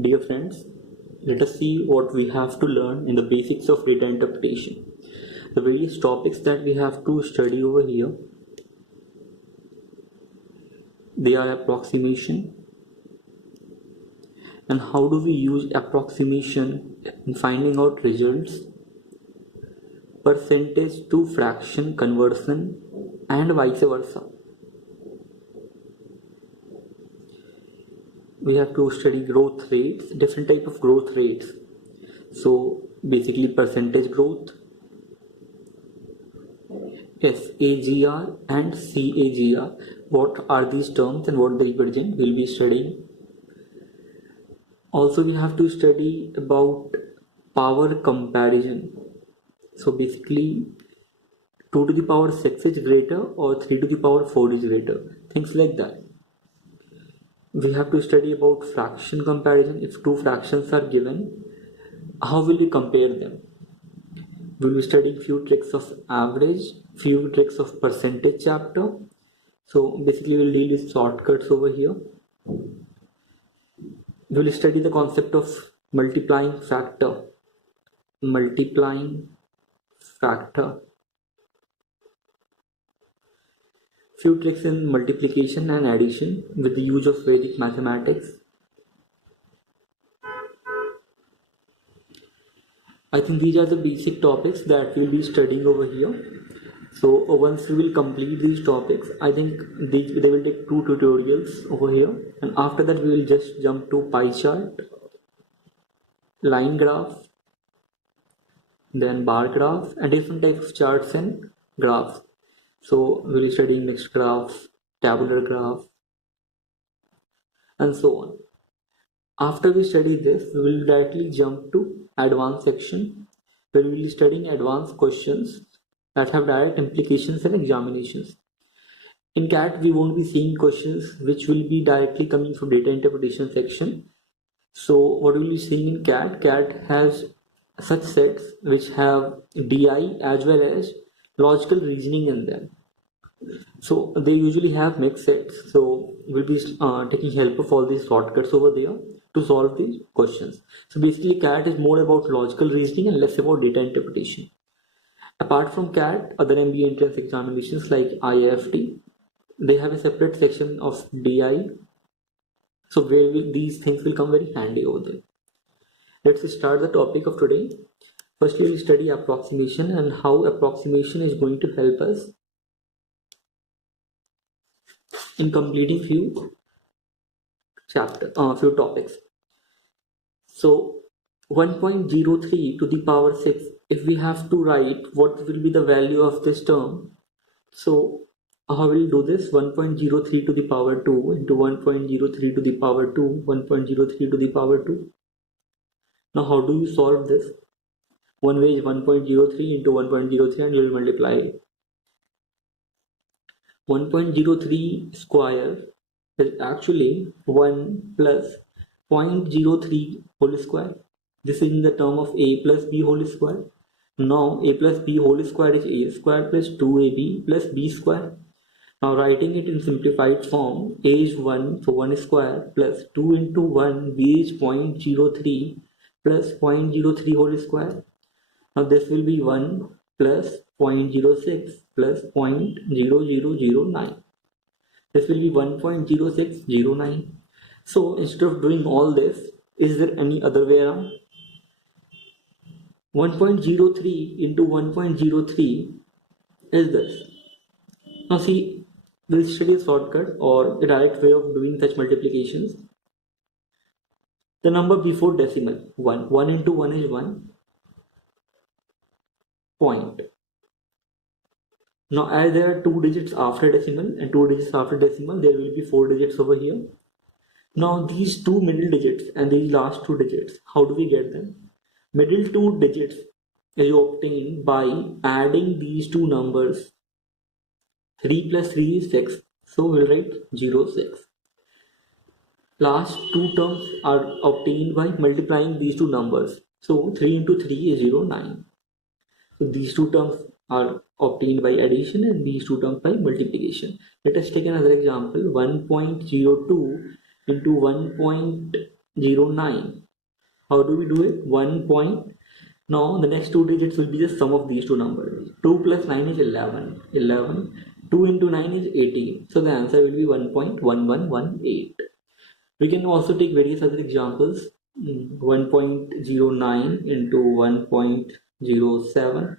Dear friends, let us see what we have to learn in the basics of data interpretation. The various topics that we have to study over here, they are approximation, and how do we use approximation in finding out results, percentage to fraction conversion, and vice versa. We have to study growth rates, different type of growth rates. So basically percentage growth, SAGR and CAGR. What are these terms and what they represent? We'll be studying. Also we have to study about power comparison. So basically 2 to the power 6 is greater or 3 to the power 4 is greater. Things like that. We have to study about fraction comparison. If two fractions are given, how will we compare them? We will be studying few tricks of average, few tricks of percentage chapter. So basically we will deal with shortcuts over here. We will study the concept of multiplying factor. Few tricks in multiplication and addition with the use of Vedic mathematics. I think these are the basic topics that we'll be studying over here. So once we will complete these topics, I think they will take 2 tutorials over here, and after that we will just jump to pie chart, line graph, then bar graph, and different types of charts and graphs. So we'll be studying mixed graph, tabular graph, and so on. After we study this, we will directly jump to advanced section, where we will be studying advanced questions that have direct implications and examinations. In CAT, we won't be seeing questions which will be directly coming from data interpretation section. So what we will be seeing in CAT has such sets which have DI as well as logical reasoning in them. So they usually have mixed sets. So we'll be taking help of all these shortcuts over there to solve these questions. So basically CAT is more about logical reasoning and less about data interpretation. Apart from CAT, other MBA entrance examinations like IIFT, they have a separate section of DI. So where these things will come very handy over there. Let's start the topic of today. Firstly, we'll study approximation and how approximation is going to help us in completing few topics. So 1.03 to the power 6, if we have to write what will be the value of this term, so how will we do this? 1.03 to the power 2 into 1.03 to the power 2, 1.03 to the power 2. Now how do you solve this? One way is 1.03 into 1.03 and you will multiply it. 1.03 square is actually 1 plus 0.03 whole square. This is in the term of a plus b whole square. Now a plus b whole square is a square plus 2ab plus b square. Now writing it in simplified form, a is 1, so 1 square plus 2 into 1, b is 0.03 plus 0.03 whole square. Now this will be 1 plus 0.06 plus 0.0009. This will be 1.0609. So instead of doing all this, is there any other way around? 1.03 into 1.03 is this. Now see, we'll study a shortcut or a direct way of doing such multiplications. The number before decimal, 1. 1 into 1 is 1. Point. Now as there are 2 digits after decimal and 2 digits after decimal, there will be 4 digits over here. Now these 2 middle digits and these last 2 digits, how do we get them? Middle 2 digits is obtained by adding these 2 numbers. 3 plus 3 is 6, so we'll write 06. Last 2 terms are obtained by multiplying these 2 numbers. So 3 into 3 is 09. So these 2 terms are obtained by addition and these 2 terms by multiplication. Let us take another example. 1.02 into 1.03 1.09. How do we do it? 1 point. Now the next two digits will be the sum of these two numbers. 2 plus 9 is 11. 11. 2 into 9 is 18. So the answer will be 1.1118. We can also take various other examples. 1.09 into 1.07.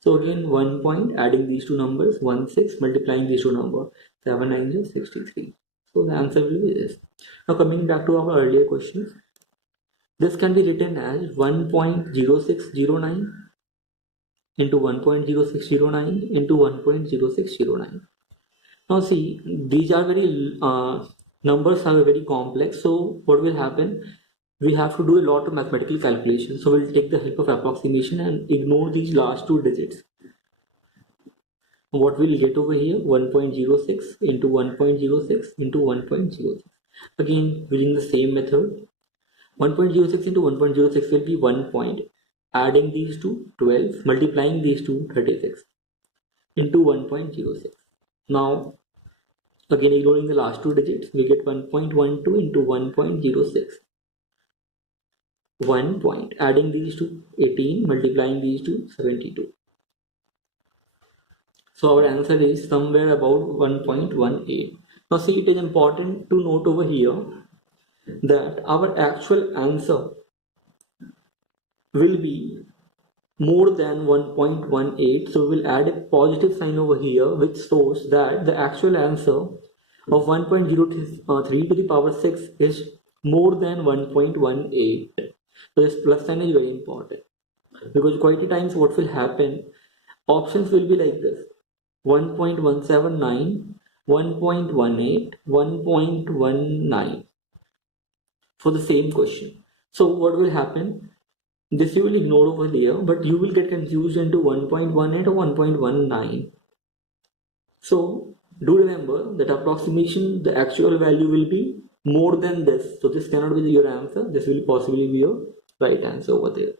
So again 1 point, adding these two numbers, 1 6, multiplying these two numbers, 7 9 is 63. So the answer will be this. Now coming back to our earlier questions, this can be written as 1.0609 into 1.0609 into 1.0609. Now see, these are very numbers are very complex. So what will happen? We have to do a lot of mathematical calculations. So we'll take the help of approximation and ignore these last two digits. What we'll get over here? 1.06 into 1.06 into 1.06. Again, using the same method, 1.06 into 1.06 will be 1 point. Adding these two, 12, multiplying these two, 36 into 1.06. Now, again ignoring the last two digits, we get 1.12 into 1.06. 1 point. Adding these two, 18, multiplying these two, 72. So our answer is somewhere about 1.18. Now see, it is important to note over here that our actual answer will be more than 1.18. So we'll add a positive sign over here which shows that the actual answer of 1.03 to the power 6 is more than 1.18. So this plus sign is very important, because quite a times what will happen, options will be like this: 1.179, 1.18, 1.19 for the same question. So what will happen? This you will ignore over here, but you will get confused into 1.18 or 1.19. So do remember that approximation, the actual value will be more than this. So this cannot be your answer. This will possibly be your right answer over there.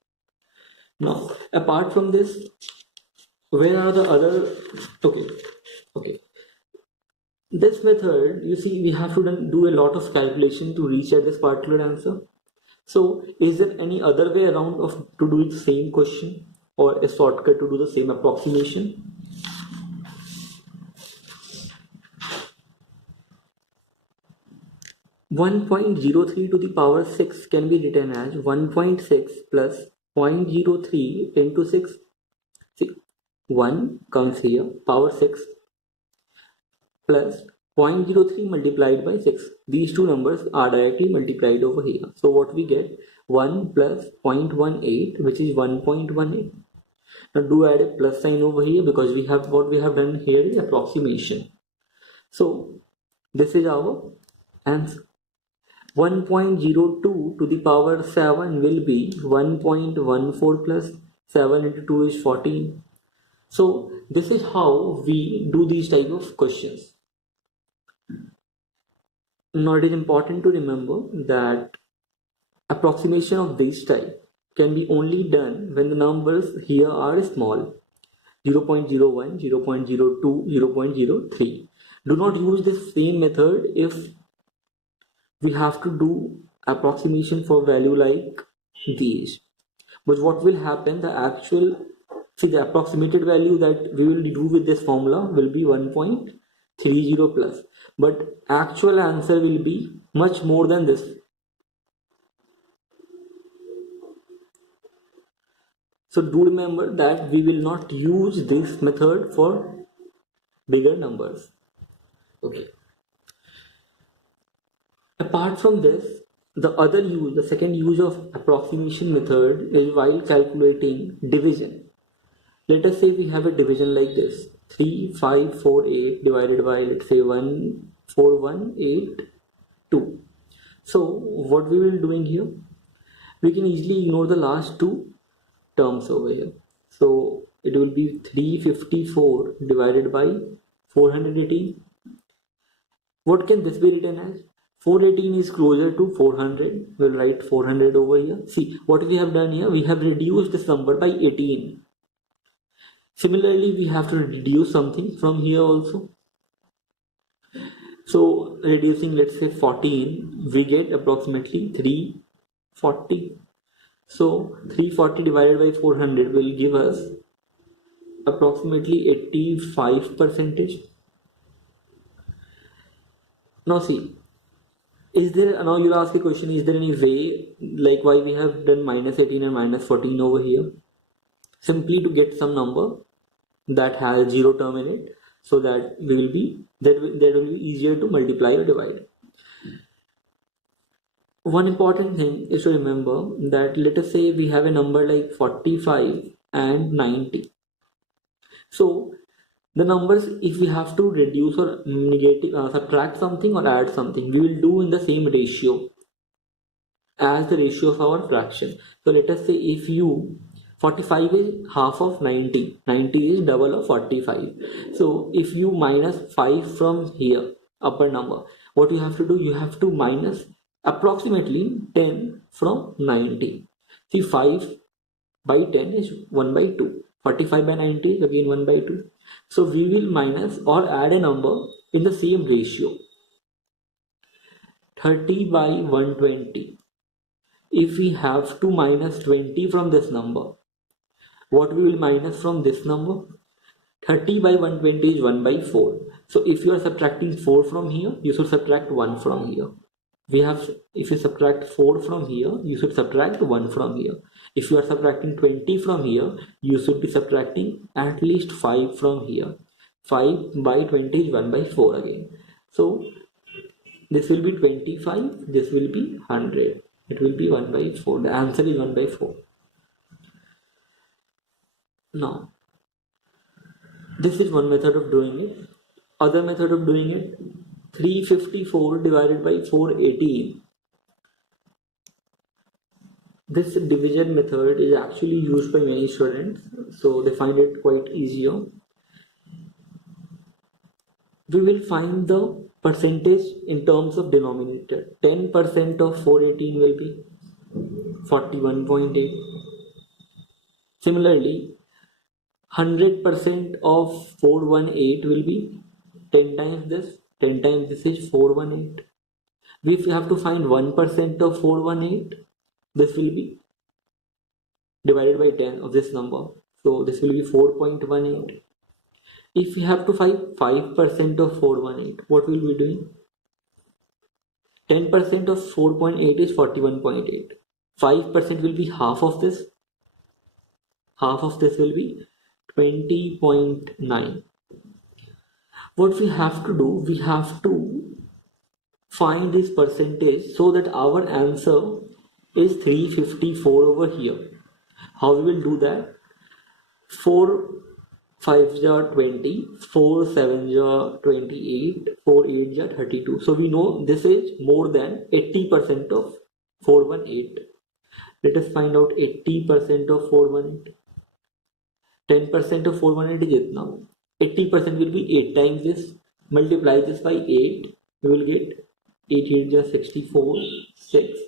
Now, apart from this, where are the other? Okay. This method, you see, we have to do a lot of calculation to reach at this particular answer. So is there any other way around of to do the same question, or a shortcut to do the same approximation? .03 to the power 6 can be written as 1.6 plus 0.03 into 6. See, 1 comes here, power 6 plus 0.03 multiplied by 6. These two numbers are directly multiplied over here. So what we get? 1 plus 0.18, which is 1.18. Now do add a plus sign over here, because we have what we have done here is approximation. So this is our answer. 1.02 to the power 7 will be 1.14 plus 7 into 2 is 14. So this is how we do these type of questions. Now it is important to remember that approximation of this type can be only done when the numbers here are small. 0.01, 0.02, 0.03. Do not use this same method if we have to do approximation for value like these. But what will happen, the approximated value that we will do with this formula will be 1.30 plus, but actual answer will be much more than this. So do remember that we will not use this method for bigger numbers. Okay. Apart from this, the second use of approximation method is while calculating division. Let us say we have a division like this: 3548 divided by, let's say, 14182. So what we will doing here, we can easily ignore the last two terms over here. So it will be 354 divided by 418. What can this be written as? 418 is closer to 400. We'll write 400 over here. See what we have done here. We have reduced this number by 18. Similarly, we have to reduce something from here also. So reducing, let's say 14, we get approximately 340. So 340 divided by 400 will give us approximately 85 percentage. Now see, is there, now you'll ask the question, is there any way like why we have done minus 18 and minus 14 over here? Simply to get some number that has zero term in it, so that we will be that will be easier to multiply or divide. One important thing is to remember that let us say we have a number like 45 and 90. So the numbers, if we have to reduce or negative subtract something or add something, we will do in the same ratio as the ratio of our fraction. So let us say if you 45 is half of 90, 90 is double of 45. So if you minus 5 from here, upper number, what you have to do, you have to minus approximately 10 from 90. See, 5 by 10 is 1 by 2. 45 by 90 is again 1 by 2. So we will minus or add a number in the same ratio. 30 by 120. If we have to minus 20 from this number, what we will minus from this number? 30 by 120 is 1 by 4. So if you are subtracting 4 from here, you should subtract 1 from here. If you subtract 4 from here, you should subtract 1 from here. If you are subtracting 20 from here, you should be subtracting at least 5 from here. 5 by 20 is 1 by 4 again. So this will be 25, this will be 100. It will be 1 by 4. The answer is 1 by 4. Now, this is one method of doing it. Other method of doing it, 354 divided by 480. This division method is actually used by many students, so they find it quite easier. We will find the percentage in terms of denominator. 10% of 418 will be 41.8. Similarly, 100% of 418 will be 10 times this. 10 times this is 418. If we have to find 1% of 418, this will be divided by 10 of this number. So this will be 4.18. If we have to find 5% of 418, what will we doing? 10% of 4.8 is 41.8. 5% will be half of this. Half of this will be 20.9. What we have to do, we have to find this percentage so that our answer is 354 over here. How we will do that? 4 5s are 20, 4 7s are 28, 4 8s are 32. So we know this is more than 80% of 418. Let us find out 80% of 418. 10% of 418 is now 80% will be 8 times this. Multiply this by 8, we will get 8 8s are 64, 6.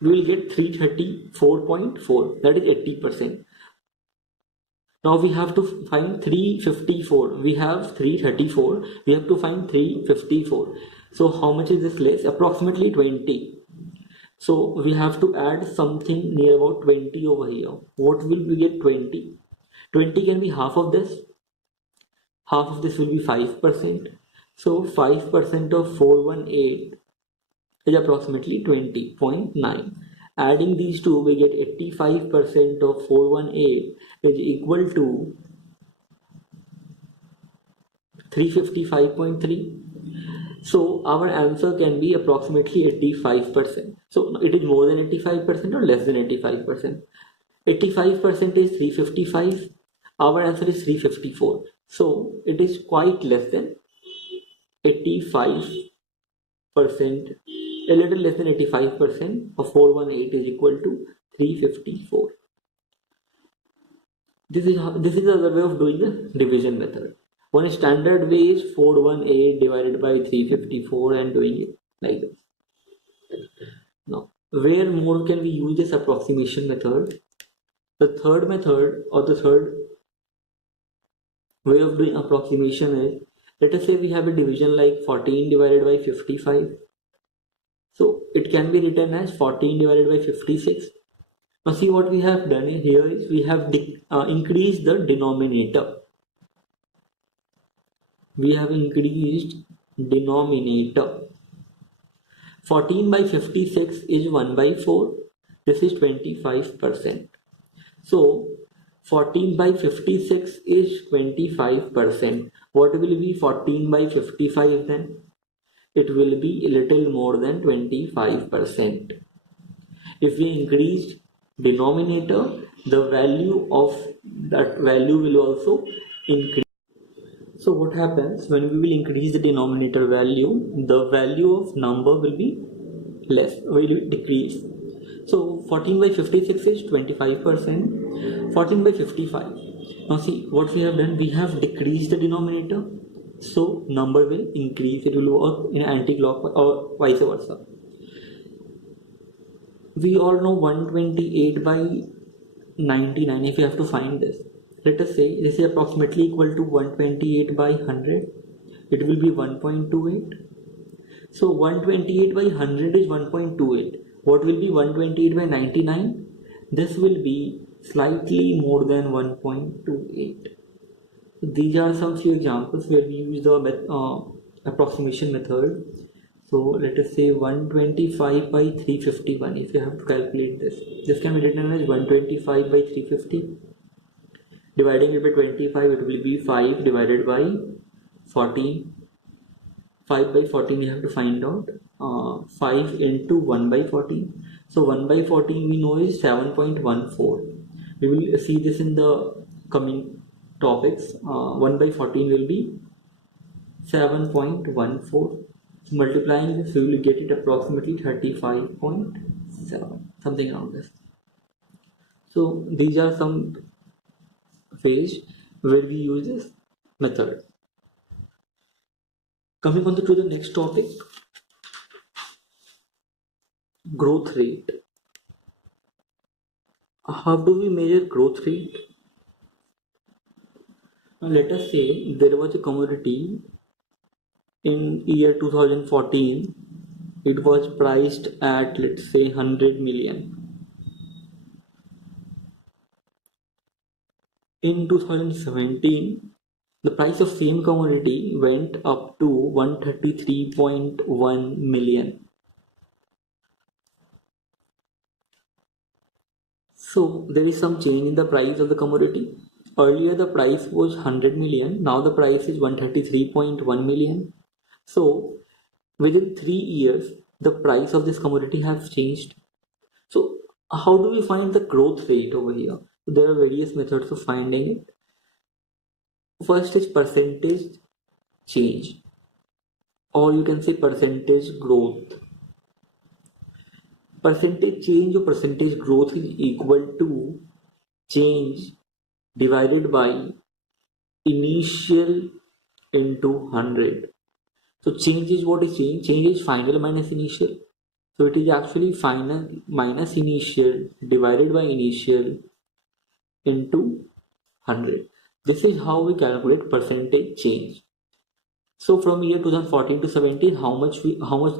We will get 334.4, that is 80%. Now we have to find 354. We have 334, we have to find 354. So how much is this less? Approximately 20. So we have to add something near about 20 over here. What will we get? 20. 20 can be half of this. Half of this will be 5%. So 5% of 418 is approximately 20.9. Adding these two, we get 85% of 418 is equal to 355.3. So our answer can be approximately 85%. So it is more than 85% or less than 85%. 85% is 355. Our answer is 354. So it is quite less than 85%. A little less than 85% of 418 is equal to 354. This is the other way of doing the division method. One standard way is 418 divided by 354 and doing it like this. Now, where more can we use this approximation method? The third method or the third way of doing approximation is, let us say we have a division like 14 divided by 55. So it can be written as 14 divided by 56. Now see, what we have done here is we have increased the denominator. We have increased denominator. 14 by 56 is 1 by 4. This is 25%. So 14 by 56 is 25%. What will be 14 by 55 then? It will be a little more than 25%. If we increase denominator, the value of that value will also increase. So what happens when we will increase the denominator value, the value of number will be less, will decrease. So 14 by 56 is 25%, 14 by 55. Now see, what we have done, we have decreased the denominator, so number will increase, it will work in anti-clockwise or vice versa. We all know 128 by 99, if you have to find this. Let us say this is approximately equal to 128 by 100. It will be 1.28. So 128 by 100 is 1.28. What will be 128 by 99? This will be slightly more than 1.28. These are some few examples where we use the approximation method. So let us say 125 by 351. If you have to calculate this can be written as 125 by 350. Dividing it by 25, it will be 5 divided by 14. 5 by 14 you have to find out. 5 into 1 by 14. So 1 by 14 we know is 7.14. We will see this in the coming topics. 1 by 14 will be 7.14. So multiplying this, we will get it approximately 35.7, something around this. So these are some ways where we use this method. Coming on to the next topic, growth rate. How do we measure growth rate? Now let us say there was a commodity in year 2014. It was priced at, let's say, 100 million. In 2017, the price of same commodity went up to 133.1 million. So there is some change in the price of the commodity. Earlier the price was 100 million, now the price is 133.1 million. So within 3 years, the price of this commodity has changed. So how do we find the growth rate over here? There are various methods of finding it. First is percentage change, or you can say percentage growth. Percentage change or percentage growth is equal to change divided by initial into 100. So change is what is change? Change is final minus initial. So it is actually final minus initial divided by initial into 100. This is how we calculate percentage change. So from year 2014 to 17, how much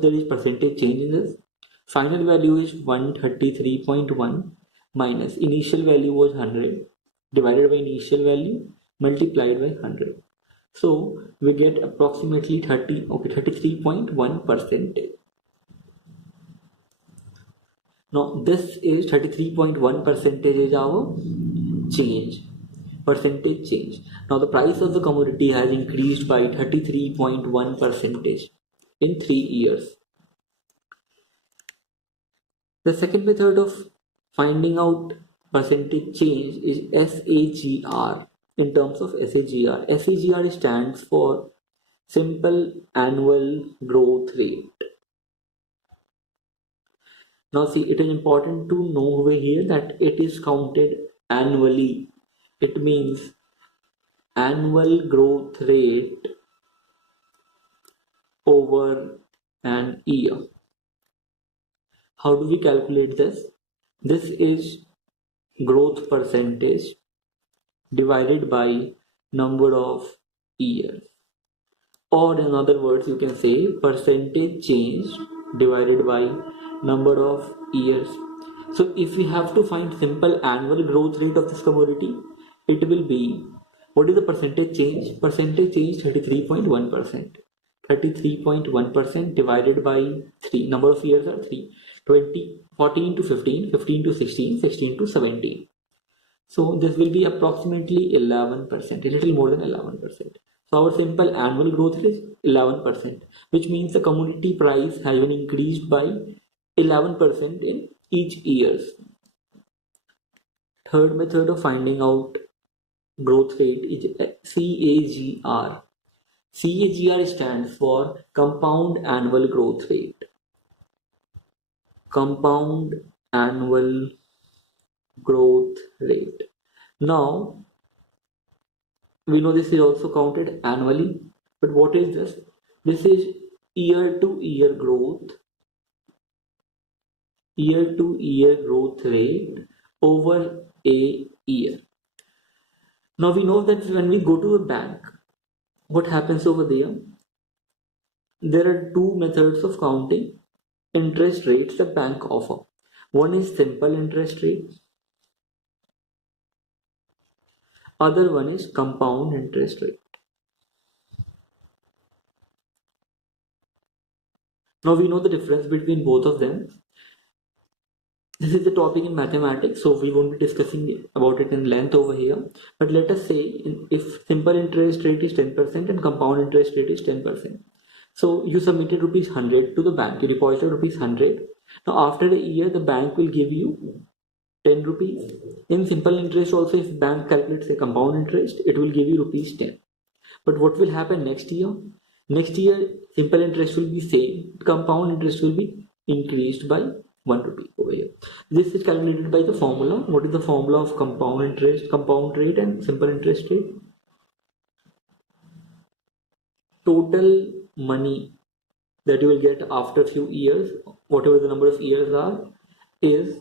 there is percentage change in this? Final value is 133.1 minus initial value was 100 divided by initial value multiplied by 100. So we get approximately 33.1%. Now this is 33.1% is our change, percentage change. Now the price of the commodity has increased by 33.1% in 3 years. The second method of finding out percentage change is SAGR. In terms of SAGR, SAGR stands for simple annual growth rate. Now see, it is important to know over here that it is counted annually. It means annual growth rate over an year. How do we calculate this? This is growth percentage divided by number of years. Or in other words, you can say percentage change divided by number of years. So if we have to find simple annual growth rate of this commodity, it will be, what is the percentage change? Percentage change 33.1%. 33.1% divided by 3. Number of years are 3. 20, 14 to 15, 15 to 16, 16 to 17. So this will be approximately 11%, a little more than 11%. So our simple annual growth rate is 11%, which means the commodity price has been increased by 11% in each year. Third method of finding out growth rate is CAGR. CAGR stands for compound annual growth rate. Compound annual growth rate. Now, we know this is also counted annually, but what is this? This is year to year growth rate over a year. Now we know that when we go to a bank, what happens over there? There are two methods of counting interest rates the bank offer. One is simple interest rate. Other one is compound interest rate. Now we know the difference between both of them. This is the topic in mathematics, so we won't be discussing about it in length over here. But let us say if simple interest rate is 10% and compound interest rate is 10%. So you submitted rupees 100 to the bank, you deposited rupees 100. Now after a year, the bank will give you 10 rupees. In simple interest also, if bank calculates a compound interest, it will give you rupees 10. But what will happen next year? Next year, simple interest will be same, compound interest will be increased by 1 rupee over here. This is calculated by the formula. What is the formula of compound interest, compound rate and simple interest rate? Total money that you will get after few years, whatever the number of years are, is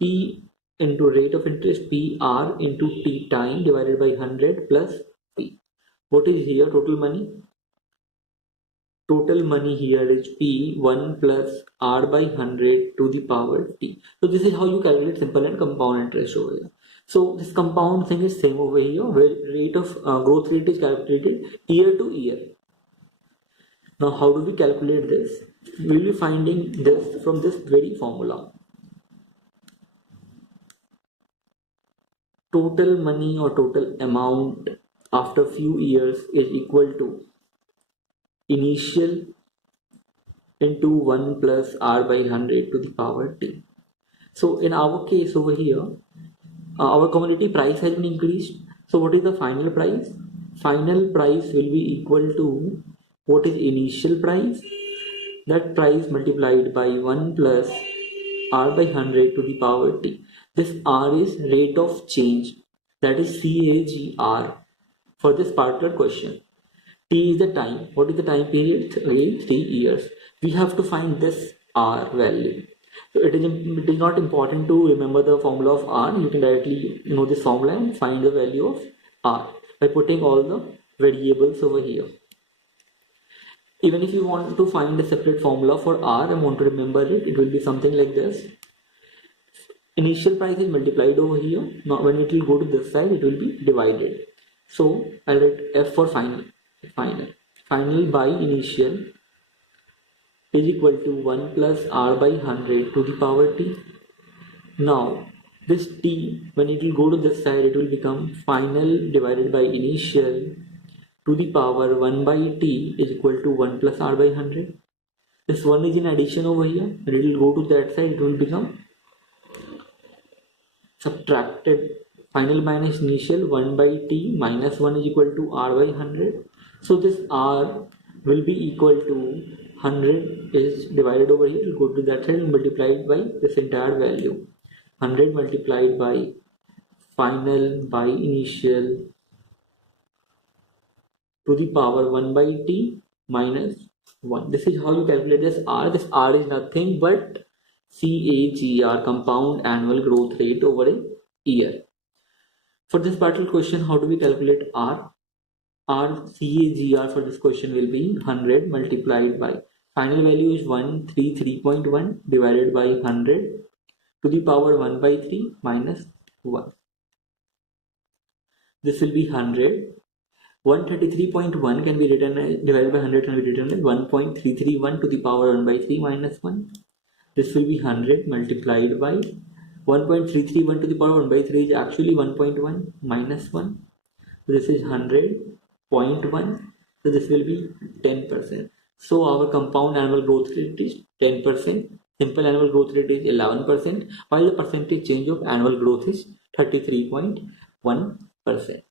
P into rate of interest, PR into T time divided by 100 plus P. What is here total money? Total money here is P 1 plus R by 100 to the power T. So this is how you calculate simple and compound interest over here. So this compound thing is same over here, where rate of growth rate is calculated year to year. Now how do we calculate this? We will be finding this from this very formula. Total money or total amount after few years is equal to initial into 1 plus R by 100 to the power T. So in our case over here, our commodity price has been increased. So what is the final price? Final price will be equal to what is initial price? That price multiplied by 1 plus R by 100 to the power T. This R is rate of change, that is CAGR for this particular question. T is the time. What is the time period? Again, 3 years. We have to find this R value. So it is not important to remember the formula of R. You can directly know this formula and find the value of R by putting all the variables over here. Even if you want to find a separate formula for R and want to remember it, it will be something like this. Initial price is multiplied over here. Now when it will go to this side, it will be divided. So I'll write F for final. Final by initial is equal to 1 plus R by 100 to the power T. Now this T, when it will go to this side, it will become final divided by initial to the power 1 by T is equal to 1 plus R by 100. This one is in addition over here. When it will go to that side, it will become subtracted. Final minus initial 1 by T minus 1 is equal to R by 100. So this R will be equal to 100 is divided over here, it will go to that side and multiplied by this entire value. 100 multiplied by final by initial to the power 1 by T minus 1. This is how you calculate this R. This R is nothing but CAGR, compound annual growth rate over a year. For this particular question, how do we calculate R? Our CAGR for this question will be 100 multiplied by final value is 133.1 divided by 100 to the power 1 by 3 minus 1. This will be 100. 133.1 can be written as, divided by 100 can be written as 1.331 to the power 1 by 3 minus 1. This will be 100 multiplied by 1.331 to the power 1 by 3 is actually 1.1 minus 1. So this is 100.1. So this will be 10%. So our compound annual growth rate is 10%. Simple annual growth rate is 11%, while the percentage change of annual growth is 33.1%.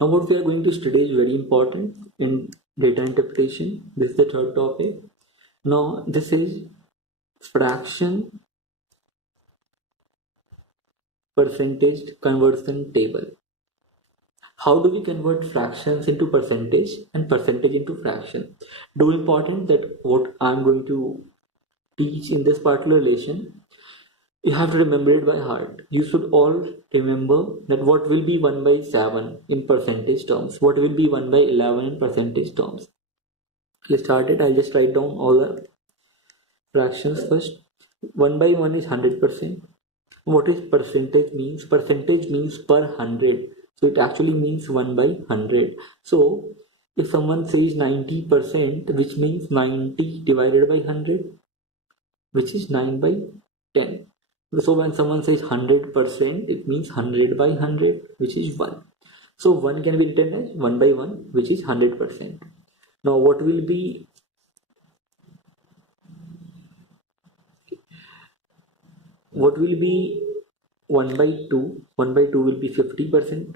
Now what we are going to study is very important in data interpretation. This is the third topic. Now this is fraction percentage conversion table. How do we convert fractions into percentage and percentage into fraction? Do important that what I'm going to teach in this particular lesson, you have to remember it by heart. You should all remember that what will be 1 by 7 in percentage terms, what will be 1 by 11 in percentage terms. Let's start it. I'll just write down all the fractions first. 1 by 1 is 100%. What is percentage means? Percentage means per 100. So it actually means 1 by 100. So if someone says 90%, which means 90 divided by 100, which is 9 by 10. So when someone says 100%, it means 100 by 100, which is 1. So 1 can be written as 1 by 1, which is 100%. Now what will be 1 by 2? 1 by 2 will be 50%.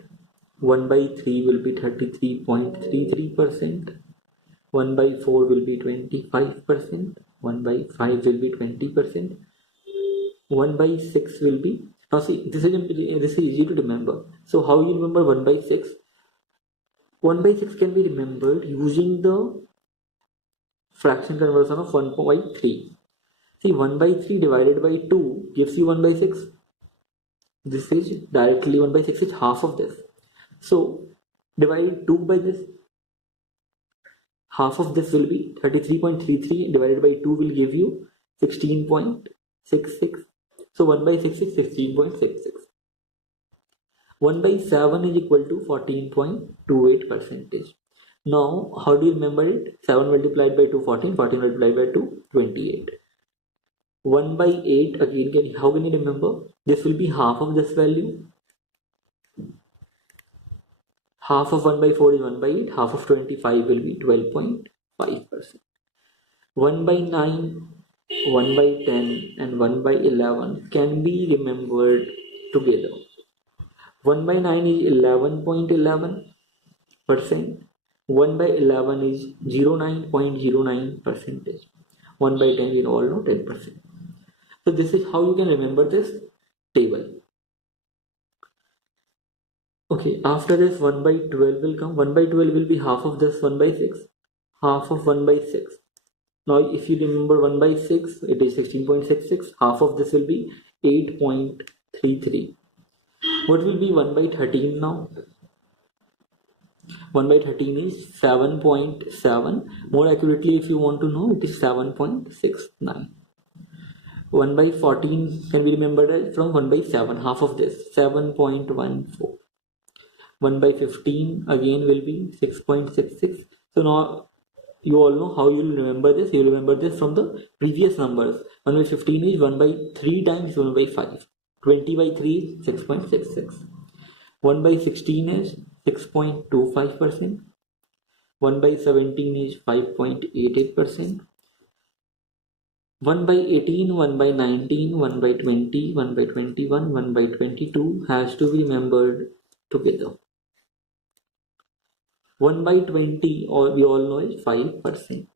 1 by 3 will be 33.33%. 1 by 4 will be 25%. 1 by 5 will be 20%. 1 by 6 will be, now see, this is easy to remember. So how you remember 1 by 6? 1 by 6 can be remembered using the fraction conversion of 1 by 3. See, 1 by 3 divided by 2 gives you 1 by 6. This is directly 1 by 6 is half of this. So divide 2 by this. Half of this will be 33.33 divided by 2 will give you 16.66. So 1 by 6 is 16.66. 1 by 7 is equal to 14.28%. Now, how do you remember it? 7 multiplied by 2, 14. 14 multiplied by 2, 28. 1 by 8, again, how can you remember? This will be half of this value. Half of 1 by 4 is 1 by 8. Half of 25 will be 12.5%. 1 by 9, 1 by 10 and 1 by 11 can be remembered together. 1 by 9 is 11.11%. 1 by 11 is 09.09%. 1 by 10 we all know 10%. So this is how you can remember this table. Okay, after this 1 by 12 will come. 1 by 12 will be half of this 1 by 6. Half of 1 by 6. Now if you remember 1 by 6, it is 16.66. Half of this will be 8.33. What will be 1 by 13 now? 1 by 13 is 7.7. More accurately, if you want to know, it is 7.69. 1 by 14 can be remembered from 1 by 7. Half of this, 7.14. 1 by 15 again will be 6.66. So now you all know how you will remember this. You will remember this from the previous numbers. 1 by 15 is 1 by 3 times 1 by 5. 20 by 3 is 6.66. 1 by 16 is 6.25%. 1 by 17 is 5.88%. 1 by 18, 1 by 19, 1 by 20, 1 by 21, 1 by 22 has to be remembered together. 1 by 20, or we all know, is 5%.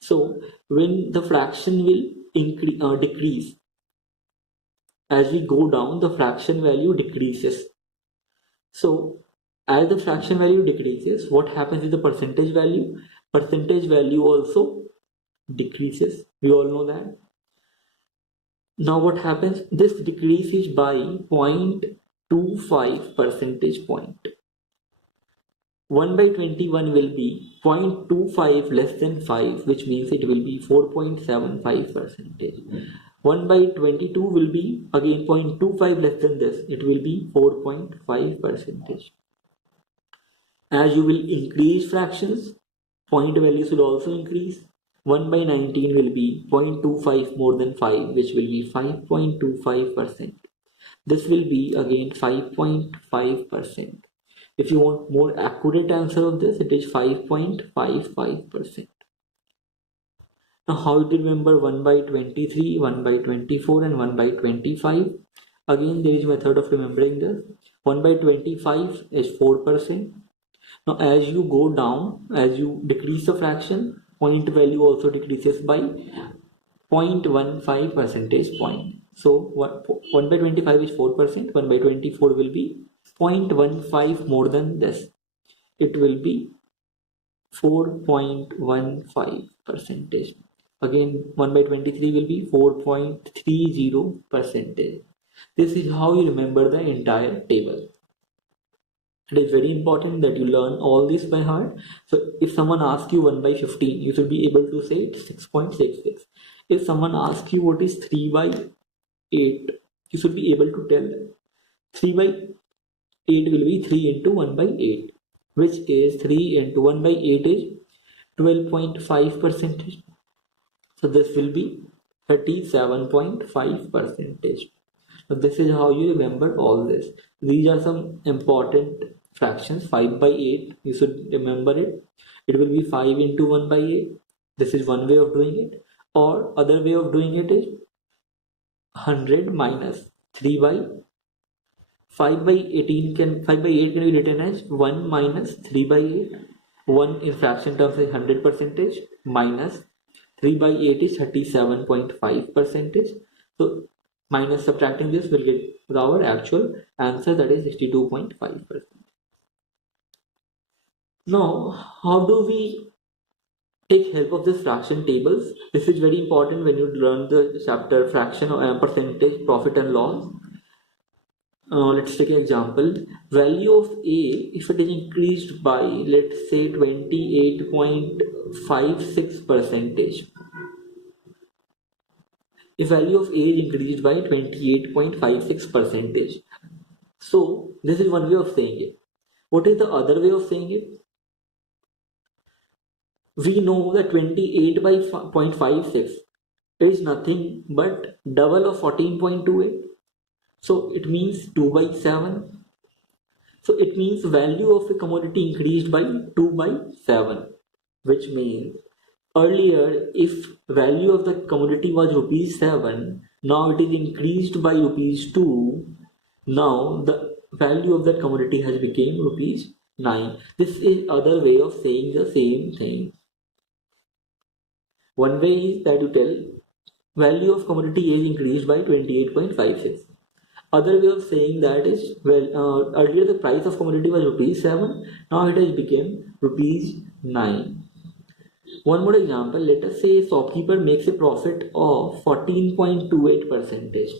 So when the fraction will decrease, as we go down, the fraction value decreases. So as the fraction value decreases, what happens is the percentage value? Percentage value also decreases. We all know that. Now what happens? This decreases by 0.25 percentage point. 1 by 21 will be 0.25 less than 5, which means it will be 4.75 percentage. 1 by 22 will be again 0.25 less than this, it will be 4.5 percentage. As you will increase fractions, point values will also increase. 1 by 19 will be 0.25 more than 5, which will be 5.25%. This will be again 5.5%. If you want more accurate answer of this, it is 5.55%. Now how to remember 1 by 23, 1 by 24 and 1 by 25? Again there is a method of remembering this. 1 by 25 is 4%. Now as you go down, as you decrease the fraction, point value also decreases by 0.15 percentage point. So 1 by 25 is 4%, 1 by 24 will be 0.15 more than this. It will be 4.15 percentage. Again 1 by 23 will be 4.30 percentage. This is how you remember the entire table. It is very important that you learn all this by heart. So if someone asks you 1 by 15, you should be able to say it 6.66. If someone asks you what is 3 by 8, you should be able to tell them 3 by 8 will be 3 into 1 by 8, which is 3 into 1 by 8 is 12.5 percentage. So this will be 37.5 percentage. So this is how you remember all this. These are some important fractions. 5 by 8, you should remember it. It will be 5 into 1 by 8. This is one way of doing it. Or other way of doing it is 100 minus 3 by 5 by 8 can be written as 1 minus 3 by 8. 1 in fraction terms is 100 percentage minus 3 by 8 is 37.5 percentage. So minus subtracting this will get our actual answer, that is 62.5%. Now how do we take help of this fraction tables? This is very important when you learn the chapter fraction or percentage, profit and loss. Let's take an example. Value of A, if it is increased by let's say 28.56 percentage. If value of A is increased by 28.56 percentage. So this is one way of saying it. What is the other way of saying it? We know that 28 by 0.56 is nothing but double of 14.28. So it means 2 by 7. So it means value of a commodity increased by 2 by 7, which means earlier if value of the commodity was rupees 7, now it is increased by rupees 2. Now the value of that commodity has become rupees 9. This is other way of saying the same thing. One way is that you tell value of commodity is increased by 28.56. Other way of saying that is, well, earlier the price of commodity was rupees 7, now it has become rupees 9. One more example, let us say a shopkeeper makes a profit of 14.28 percentage.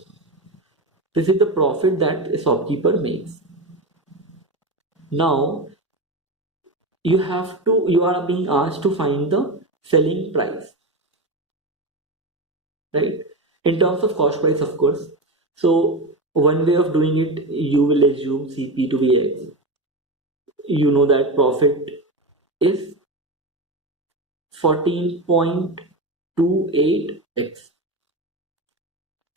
This is the profit that a shopkeeper makes. Now you are being asked to find the selling price, right? In terms of cost price, of course. So one way of doing it, you will assume CP to be X. You know that profit is 14.28x,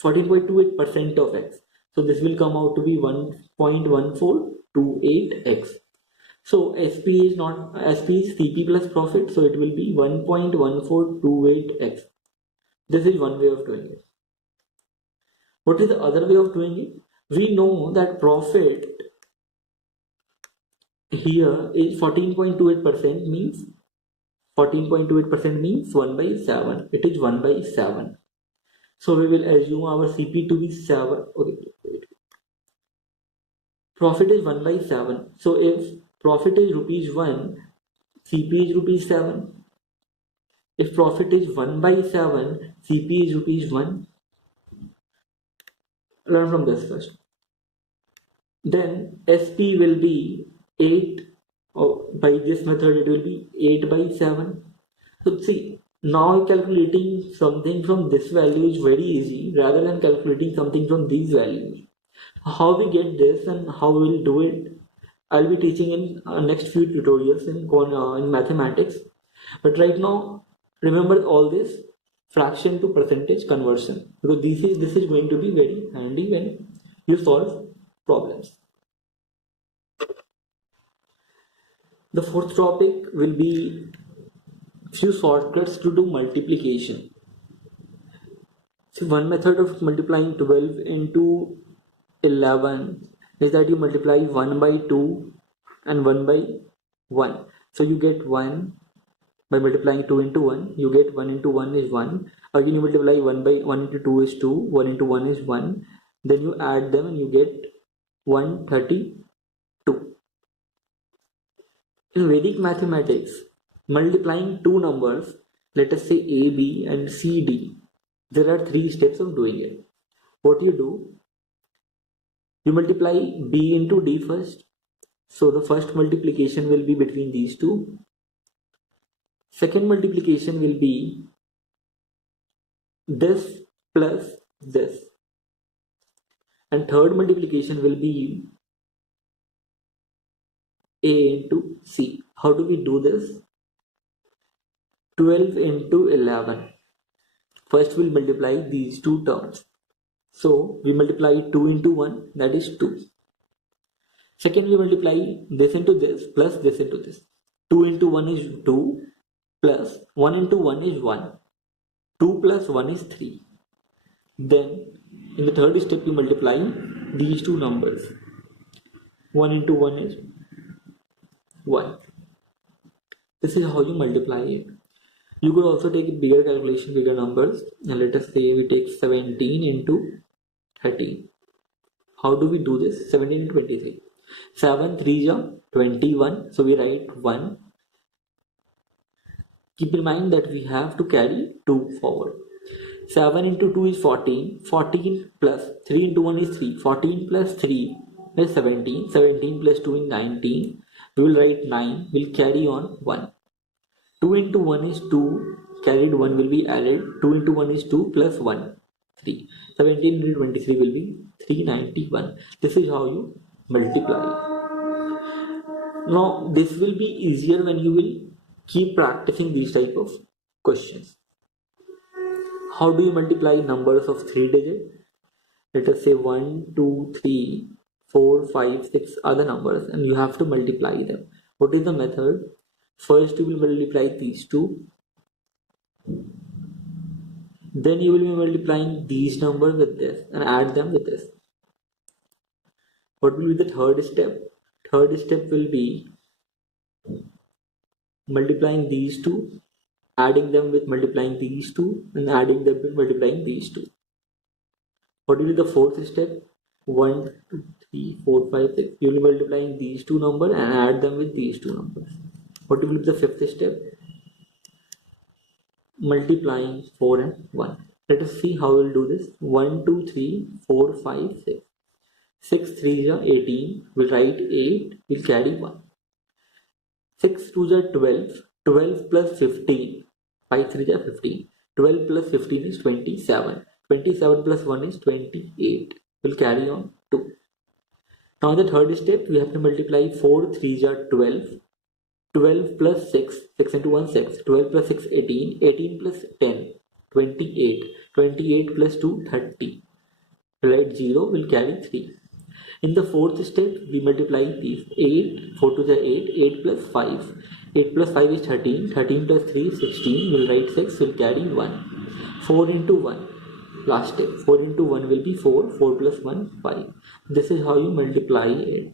14.28% of x. So this will come out to be 1.1428x. So SP is CP plus profit, so it will be 1.1428x. This is one way of doing it. What is the other way of doing it? We know that profit here is 14.28% means 14.28% means 1 by 7. It is 1 by 7. So we will assume our CP to be 7. Okay. Profit is 1 by 7. So if profit is rupees 1, CP is rupees 7. If profit is 1 by 7, CP is rupees 1. learn from this first. Then SP will be 8, or by this method it will be 8 by 7. So see, now calculating something from this value is very easy rather than calculating something from these values. How we get this and how we will do it, I'll be teaching in next few tutorials in mathematics. But right now, remember all this fraction to percentage conversion, because this is going to be very handy when you solve problems. The fourth topic will be few shortcuts to do multiplication. See, one method of multiplying 12 into 11 is that you multiply 1 by 2 and 1 by 1. So you get 1 by multiplying 2 into 1. You get 1 into 1 is 1. Again you multiply 1 by 1 into 2 is 2. 1 into 1 is 1. Then you add them and you get 132. In Vedic mathematics, multiplying two numbers, let us say AB and CD, there are 3 steps of doing it. What you do? You multiply B into D first. So the first multiplication will be between these two. Second multiplication will be this plus this. And third multiplication will be A into C. How do we do this? 12 into 11. First we'll multiply these two terms. So we multiply 2 into 1, that is 2. Second we multiply this into this plus this into this. 2 into 1 is 2 plus 1 into 1 is 1. 2 plus 1 is 3. Then in the third step we multiply these two numbers. 1 into 1 is 1. This is how you multiply it. You could also take a bigger calculation, bigger numbers, and let us say we take 17 into 13. How do we do this? 17 into 23. 7 3 are 21. So we write 1. Keep in mind that we have to carry 2 forward. 7 into 2 is 14. 14 plus 3 into 1 is 3. 14 plus 3 is 17. 17 plus 2 is 19. We will write 9. We'll carry on 1. 2 into 1 is 2. Carried 1 will be added. 2 into 1 is 2 plus 1. 3. 17 into 23 will be 391. This is how you multiply. Now this will be easier when you will keep practicing these type of questions. How do you multiply numbers of 3 digits? Let us say 1, 2, 3, 4, 5, 6 are the numbers and you have to multiply them. What is the method? First you will multiply these two. Then you will be multiplying these numbers with this and add them with this. What will be the third step? Third step will be multiplying these two, adding them with multiplying these two, and adding them with multiplying these two. What will be the fourth step? 1, 2, 3, 4, 5, 6. You will be multiplying these two numbers and add them with these two numbers. What will be the fifth step? Multiplying 4 and 1. Let us see how we will do this. 1, 2, 3, 4, 5, 6. 6 3 are 18. We'll write 8. We'll carry 1. 6 2 are 12. 12 plus 15. 5 3 are 15. 12 plus 15 is 27. 27 plus 1 is 28. We'll carry on 2. Now the third step, we have to multiply 4 3 are 12. 12 plus 6, 6 into 1 6, 12 plus 6 18, 18 plus 10 28, 28 plus 2 30. Write 0, will carry 3. In the fourth step we multiply these 8, 4 to the 8, 8 plus 5, 8 plus 5 is 13, 13 plus 3 is 16, we'll write 6, will carry 1. 4 into 1, last step, 4 into 1 will be 4, 4 plus 1 5. This is how you multiply it.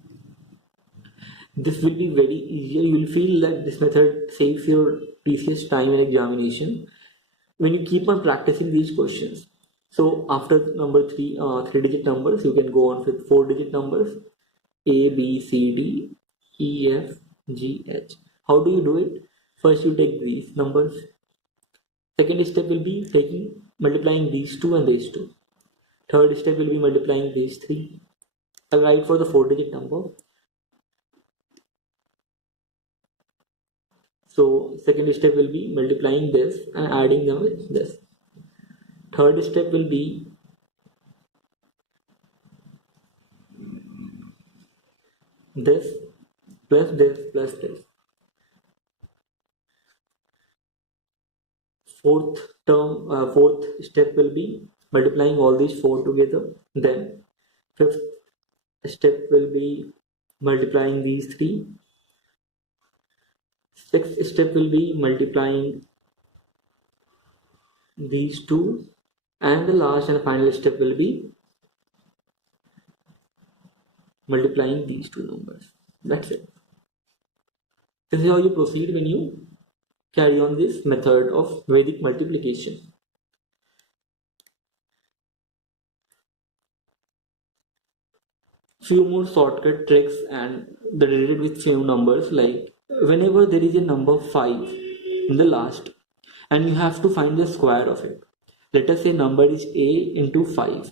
This will be very easier. You will feel that this method saves your precious time in examination when you keep on practicing these questions. So after number 3, 3-digit numbers, you can go on with 4-digit numbers: A, B, C, D, E, F, G, H. How do you do it? First you take these numbers. Second step will be multiplying these two and these two. Third step will be multiplying these three. I'll write for the 4-digit number. So second step will be multiplying this and adding them with this. Third step will be this plus this plus this. Fourth step will be multiplying all these 4 together. Then fifth step will be multiplying these 3. Sixth step will be multiplying these 2, and the last and final step will be multiplying these 2 numbers. That's it. This is how you proceed when you carry on this method of Vedic multiplication. Few more shortcut tricks and they're related with few numbers, like whenever there is a number 5 in the last and you have to find the square of it. Let us say number is a into 5.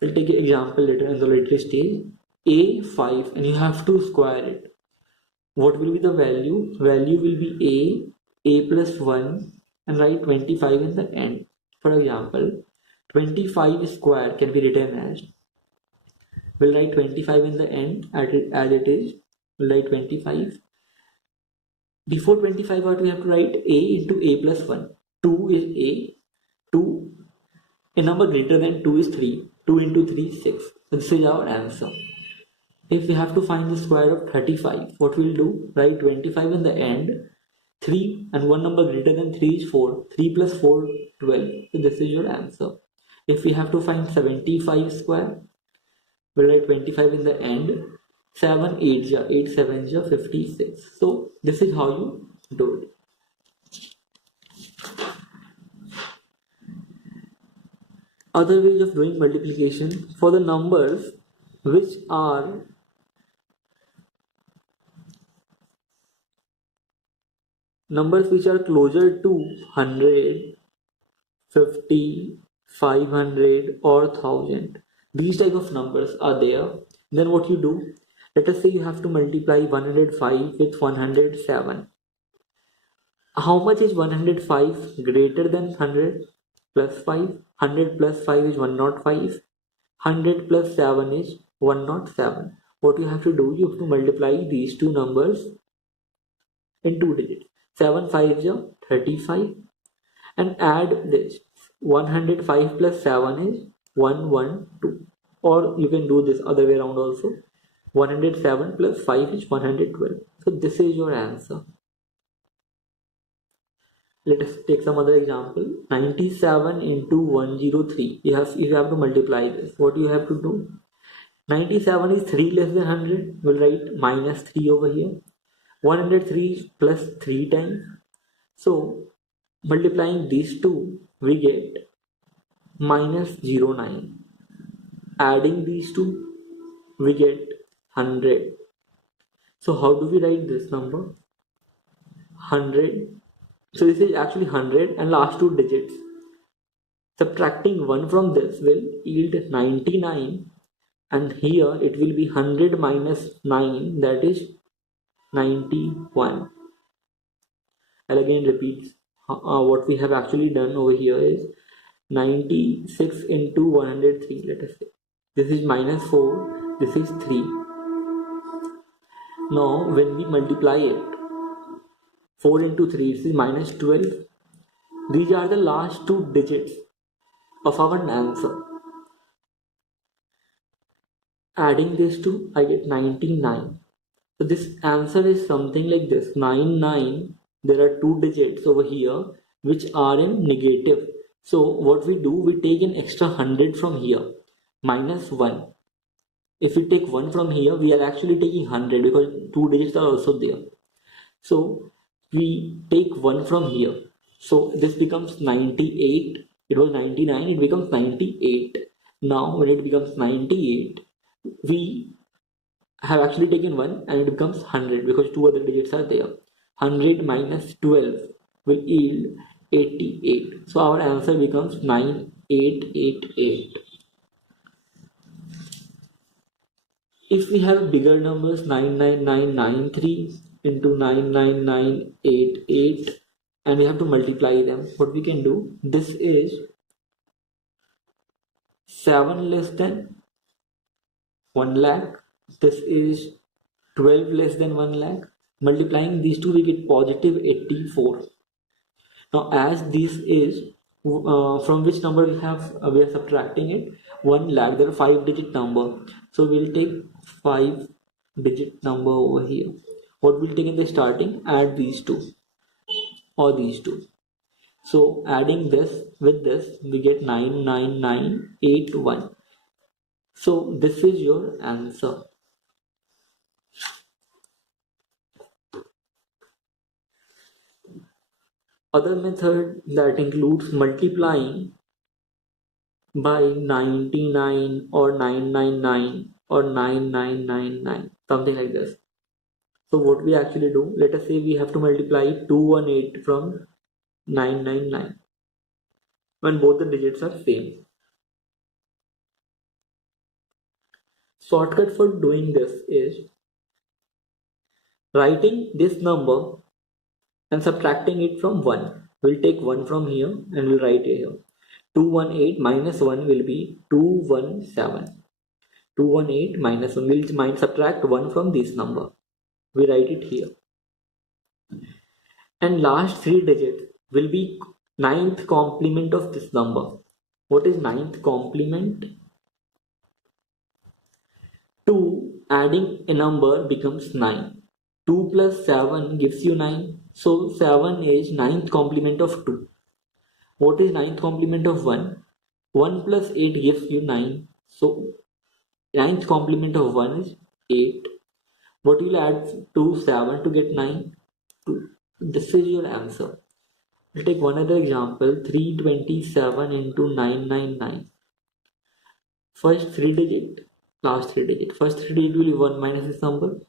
We'll take an example later in the later stage. A5 and you have to square it. What will be the value? Value will be a plus 1 and write 25 in the end. For example, 25 square can be written as, we'll write 25 in the end as it is. We'll write 25. Before 25 what we have to write? A into a plus 1. 2 is a. 2. A number greater than 2 is 3. 2 into 3 is 6. So this is our answer. If we have to find the square of 35, what we'll do? Write 25 in the end. 3 and one number greater than 3 is 4. 3 plus 4, 12. So this is your answer. If we have to find 75 square, we'll write 25 in the end. 7 8 ja 8 7 ja 56. So this is how you do it. Other ways of doing multiplication for the numbers which are closer to 100, 50, 500 or 1000. These type of numbers are there. Then what you do? Let us say you have to multiply 105 with 107. How much is 105 greater than 100 plus 5? 100 plus 5 is 105. 100 plus 7 is 107. What you have to do? You have to multiply these two numbers in 2 digits. 7 5 is 35 and add this. 105 plus 7 is 112. Or you can do this other way around also. 107 plus 5 is 112. So this is your answer. Let us take some other example. 97 into 103. You have to multiply this. What you have to do? 97 is 3 less than 100. We'll write minus 3 over here. 103 plus 3 times. So multiplying these two, we get minus 09. Adding these two, we get 100. So how do we write this number? 100. So this is actually 100 and last two digits. Subtracting 1 from this will yield 99, and here it will be 100 minus 9, that is 91. I'll again repeat what we have actually done over here is 96 into 103. Let us say this is minus 4, this is 3. Now when we multiply it, 4 into 3, this is minus 12. These are the last two digits of our answer. Adding this two, I get 99. So this answer is something like this. 99, there are two digits over here which are in negative. So what we do, we take an extra 100 from here, minus 1. If we take 1 from here, we are actually taking 100 because two digits are also there. So we take 1 from here. So this becomes 98. It was 99, it becomes 98. Now when it becomes 98, we have actually taken 1 and it becomes 100 because two other digits are there. 100 minus 12 will yield 88. So our answer becomes 9888. If we have bigger numbers, 99993 into 99988, and we have to multiply them, what we can do, this is 7 less than 1 lakh, this is 12 less than 1 lakh. Multiplying these two, we get positive 84. Now as this is from which number we are subtracting it, 1 lakh, there are 5-digit number, so we'll take 5-digit number over here. What we'll take in the starting, add these two or these two. So adding this with this, we get 99981. So this is your answer. Other method that includes multiplying by 99 or 999 or 9999, something like this. So what we actually do, let us say we have to multiply 218 from 999 when both the digits are same. Shortcut for doing this is writing this number and subtracting it from 1. We'll take 1 from here and we'll write it here. 218 minus 1 will be 217. 218 minus 1, we'll subtract 1 from this number. We write it here. And last 3 digits will be 9th complement of this number. What is 9th complement? 2 adding a number becomes 9. 2 plus 7 gives you 9. So 7 is 9th complement of 2. What is 9th complement of 1? 1 plus 8 gives you 9. So 9th complement of 1 is 8. What will add to 7 to get 9? 2. This is your answer. We'll take one other example. 327 into 999. First 3 digit, last 3 digit. First 3 digit will be 1 minus this number.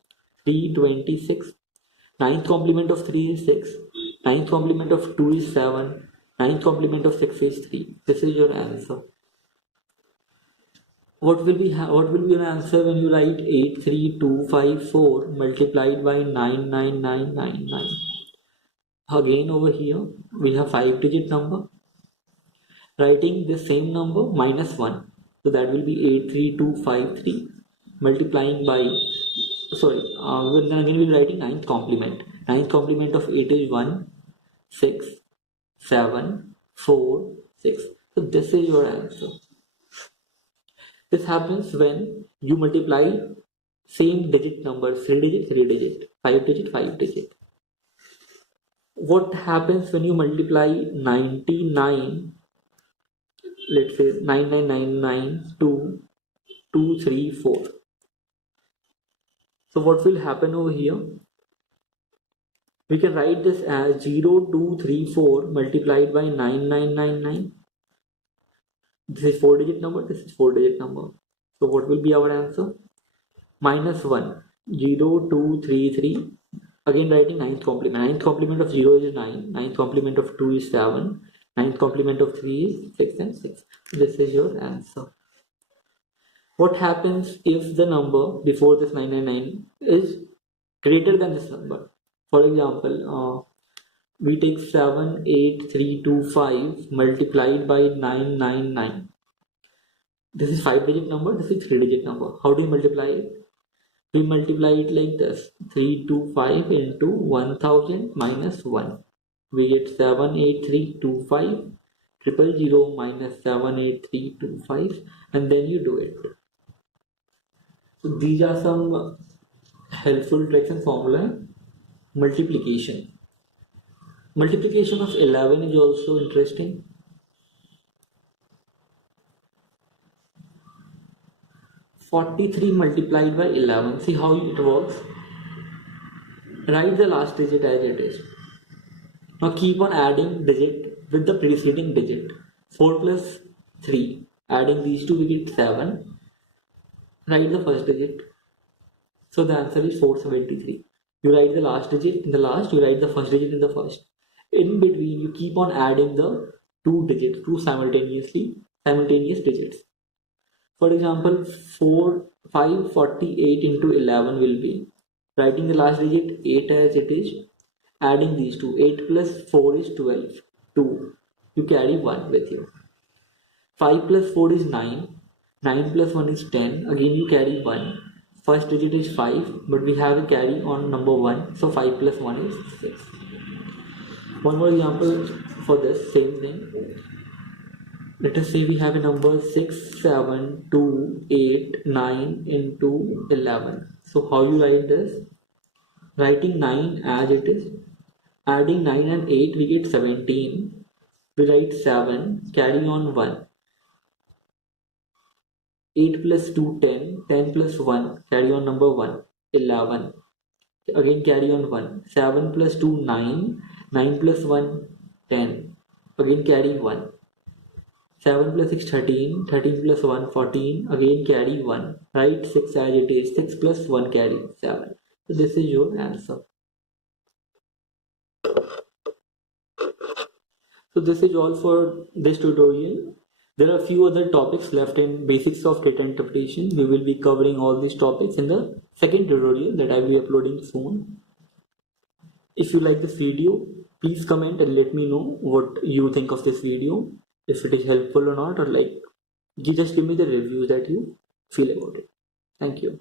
326. 9th complement of 3 is 6. 9th complement of 2 is 7. 9th complement of 6 is 3. This is your answer. What will be your answer when you write 83254 multiplied by 99999? Again over here we have 5-digit number. Writing the same number minus 1. So that will be 83253 multiplying by, then again we'll be writing 9th complement. 9th complement of 8 is 1, 6, 7, 4, 6. So this is your answer. This happens when you multiply same digit numbers, 3 digit, 3 digit, 5 digit, 5 digit. What happens when you multiply 99, let's say 9999 to 234? So what will happen over here? We can write this as 0234 multiplied by 9999. This is 4-digit number, this is 4-digit number. So what will be our answer? Minus 1, 0233. Again writing 9th complement. 9th complement of 0 is 9. 9th complement of 2 is 7. 9th complement of 3 is 6 and 6. This is your answer. What happens if the number before this 999 is greater than this number? For example, we take 78325 multiplied by 999. This is 5-digit number, this is 3-digit number. How do you multiply it? We multiply it like this: 325 into 1000 minus 1. We get 78325, 000 minus 78325, and then you do it. So these are some helpful tricks and formula. Multiplication. Multiplication of 11 is also interesting. 43 multiplied by 11. See how it works. Write the last digit as it is. Now keep on adding digit with the preceding digit. 4 plus 3. Adding these two we get 7. Write the first digit. So the answer is 473. You write the last digit in the last, you write the first digit in the first. In between, you keep on adding the two simultaneous digits. For example, 548 into 11 will be writing the last digit 8 as it is, adding these two. 8 plus 4 is 12. 2. You carry 1 with you. 5 plus 4 is 9. 9 plus 1 is 10. Again, you carry 1. First digit is 5, but we have a carry on number 1. So 5 plus 1 is 6. One more example for this same thing. Let us say we have a number 6, 7, 2, 8, 9 into 11. So how you write this? Writing 9 as it is. Adding 9 and 8 we get 17. We write 7, carry on 1. 8 plus 2, 10. 10 plus 1, carry on number 1. 11. Again carry on 1. 7 plus 2, 9. 9 plus 1, 10. Again carry 1. 7 plus 6, 13. 13 plus 1, 14. Again carry 1. Write 6 as it is. 6 plus 1 carry 7. So this is your answer. So this is all for this tutorial. There are a few other topics left in basics of data interpretation. We will be covering all these topics in the second tutorial that I will be uploading soon. If you like this video, please comment and let me know what you think of this video. If it is helpful or not, or like, you just give me the reviews that you feel about it. Thank you.